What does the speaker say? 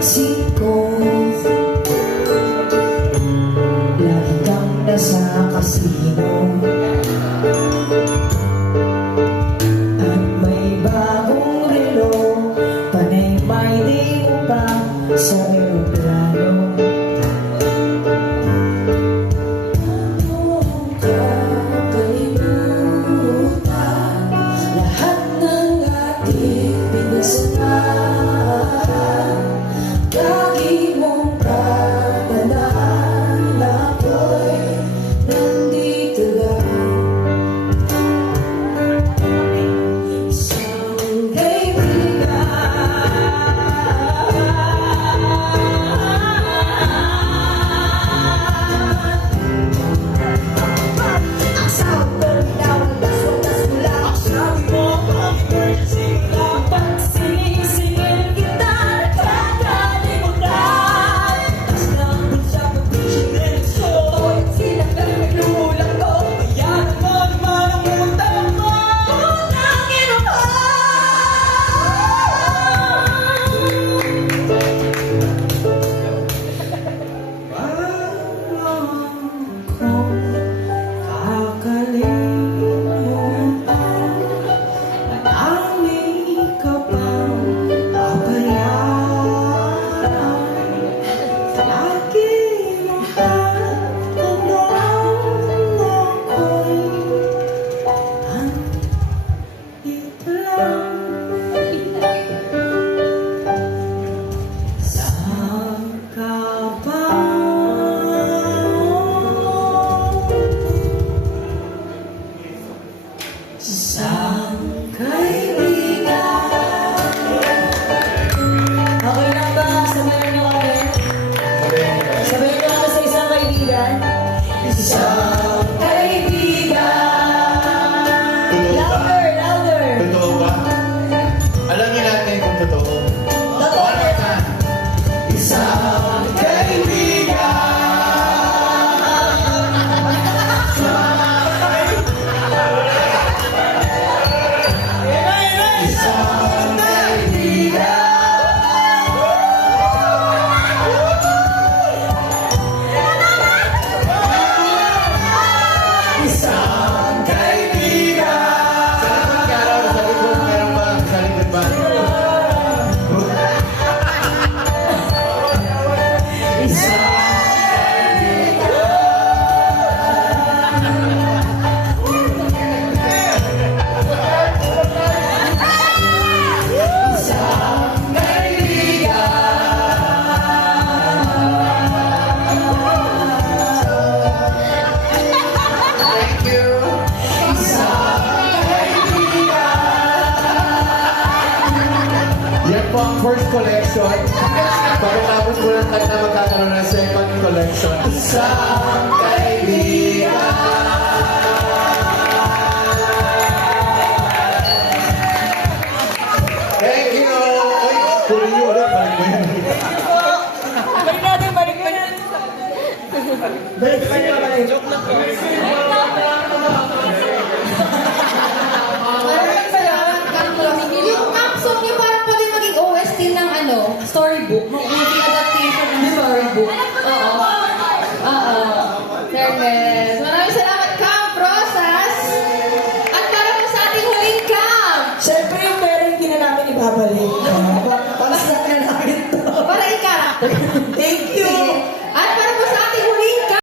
singko. Lagi kang nasa kasino at may bagong relo, panay may di mo pa sa aeroplano. Lahat ng ating pinasamahan, lagi mong tatandaan na ako'y nandito lang. Isang first collection. Pagkatapos mo lang tayo na magkakaroon ng second collection. Isang kaibigan. Thank you! Ay, kunin nyo ulit. Balik mo yan. Balik natin, balik mo yan. Balik mo yan. Joke lang ko. Storybook, movie adaptation ng storybook. Oo. Fairness. Maraming salamat, Camp Rosas. At para po sa ating huling camp. Siyempre yung pera hindi na namin ibabalik. Para sa na namin ito. Para i-character. Thank